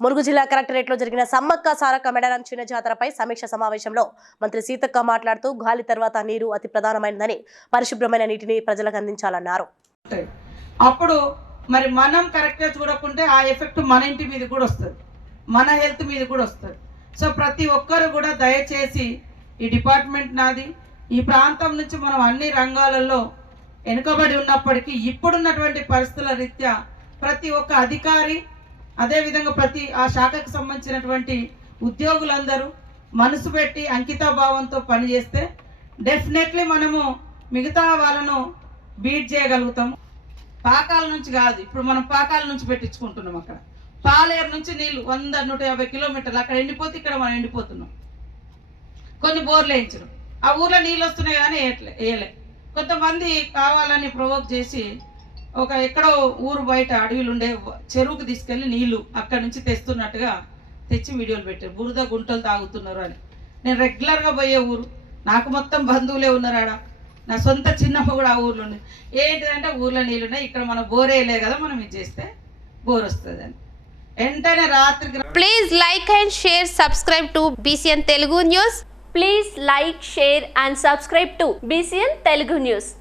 ములుగు జిల్లా కలెక్టరేట్లో జరిగిన సమ్మక్క సారక్క మెడరం చిన్న జాతరపై సమీక్ష సమావేశంలో మంత్రి సీతక్క మాట్లాడుతూ గాలి తర్వాత నీరు అతి ప్రధానమైనదని పరిశుభ్రమైన నీటిని ప్రజలకు అందించాలన్నారు. అప్పుడు మరి మనం కరెక్ట్గా చూడకుంటే ఆ ఎఫెక్ట్ మన ఇంటి మీద కూడా వస్తుంది. మన హెల్త్ మీద కూడా వస్తుంది. సో ప్రతి ఒక్కరు కూడా దయచేసి ఈ డిపార్ట్మెంట్ నాది ఈ ప్రాంతం నుంచి మనం అన్ని రంగాలలో వెనుకబడి ఉన్నప్పటికీ ఇప్పుడున్నటువంటి పరిస్థితుల రీత్యా ప్రతి ఒక్క అధికారి అదేవిధంగా ప్రతి ఆ శాఖకు సంబంధించినటువంటి ఉద్యోగులందరూ మనసు పెట్టి అంకితాభావంతో పనిచేస్తే డెఫినెట్లీ మనము మిగతా వాళ్ళను బీట్ చేయగలుగుతాం పాకాల నుంచి కాదు ఇప్పుడు మనం పాకాల నుంచి పెట్టించుకుంటున్నాం అక్కడ. పాలేరు నుంచి నీళ్ళు వంద నూట యాభై కిలోమీటర్లు అక్కడ ఎండిపోతే ఇక్కడ మనం ఎండిపోతున్నాం. కొన్ని బోర్లు వేయించడం ఆ ఊర్లో నీళ్ళు వస్తున్నాయి కానీ వేయట్లే వేయలే. కొంతమంది కావాలని ప్రొవోక్ చేసి ఒక ఎక్కడో ఊరు బయట అడవిలు ఉండే చెరువుకు తీసుకెళ్ళి నీళ్ళు అక్కడ నుంచి తెస్తున్నట్టుగా తెచ్చి వీడియోలు పెట్టారు. బురద గుంటలు తాగుతున్నారు అని. నేను రెగ్యులర్గా పోయే ఊరు. నాకు మొత్తం బంధువులే ఉన్నారు నా సొంత చిన్నమ్మ కూడా ఆ ఊర్లో ఉంది ఏంటిదంటే ఊర్లో నీళ్ళు ఉన్నాయి ఇక్కడ మనం బోర్ వేయలే కదా మనం ఇది చేస్తే బోర్ వస్తుంది అని వెంటనే రాత్రికి please like and share subscribe to BCN Telugu news please like share and subscribe to BCN Telugu news